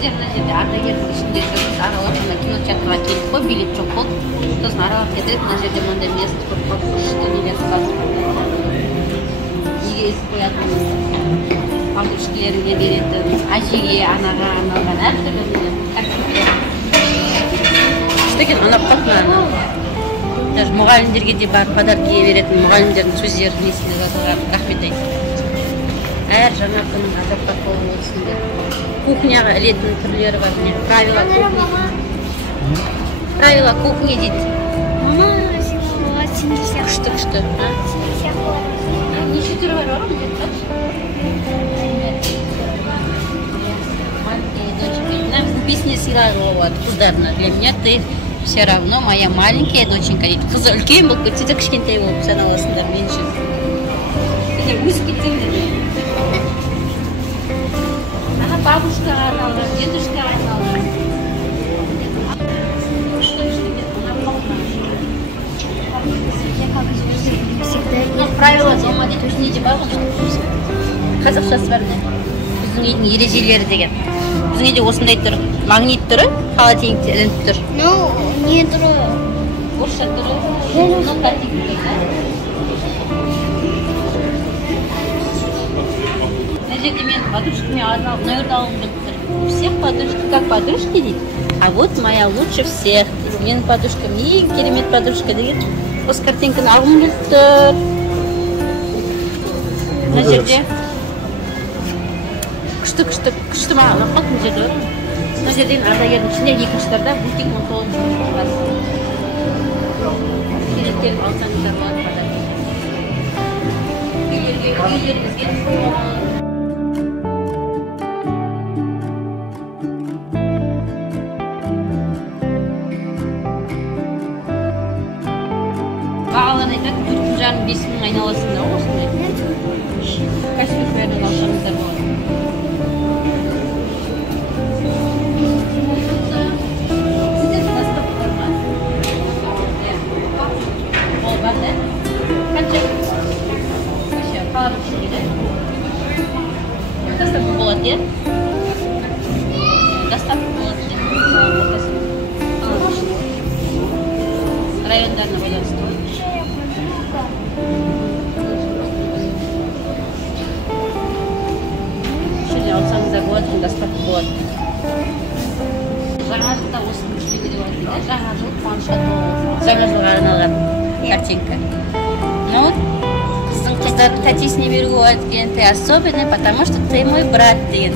біздер мына жерде ардагердің ішінде жүрміз, аралап мына кинотеатрға келдік қой, билет жоқ болды. Сосын аралап кетіп, мына жерде мынандай место көп күшті нелер қазір. Неге естіп қоятынбыз, подружкалеріне беретін, әжеге, анаға арналған әртүрлі нелер, картинкалар. Күшті екен, ұнап қалды маған. Даже мұғалімдерге де бар подарки беретін мұғалімдердің сөздері несіне жазылған, рахмет айтып. Әр жаңа күн азапқа толы болсын деп. Кухняға ілетін түрлері бар. Правила кухни. Правила кухни дейді. Мама, күшті. Неше түрі бар ғой? Нам песни сыйлады болады қыздарына. Для меня ты все равно моя маленькая доченька дейді. Қызы үлкен болып кетсе де кішкентай болып саналасыңдар мен үшін. Өсіп кетсең де. Бабушкаға арналған, дедушкаға арналған. Правила дома дейді, өзіне де бар ғой. Қазақшасы бар не? Біздің үйдің ережелері деген. Біздің үйде осындай тұр. Магнит түрі, холодильникте ілініп тұр. Ну, не түрі? Орысша түрі. На жерде мен подружками арналып, наверное, алып тұр. У всех подружки как подружки дейді. А вот моя лучше всех. Менің подружкам ең керемет подружка деген. Осы картинканы алғым келіп тұр. Мына жерде күшті маған ұнап қалды мына жерде. Мына жерде ардагердің ішінде екінші тарда 2019 жылғы бар. Келіп алсаңыздар болады подарок. Үйлерімізге бағалар айтады, 4,5-5 айналасында осындай. Косметикалардан алсаңыздар болады. Сіздер достап бар ма? Ол бар да? Қанша? Қаланың ішінде. Доставка болады, е? Доставка болады, е? Қаланың ішінде. Райондарына байланысты ғой. Шөлде алсаңыздар болады, доставка болады. Жаңа жылда осыны күштегі деп айтты. Жаңа жыл қуанышқа толы болсын. Жаңа жылға арналған картинка. Ну, қыздың қыздарды тәтесіне беруге болады деген, ты особенный, потому что ты мой брат деген.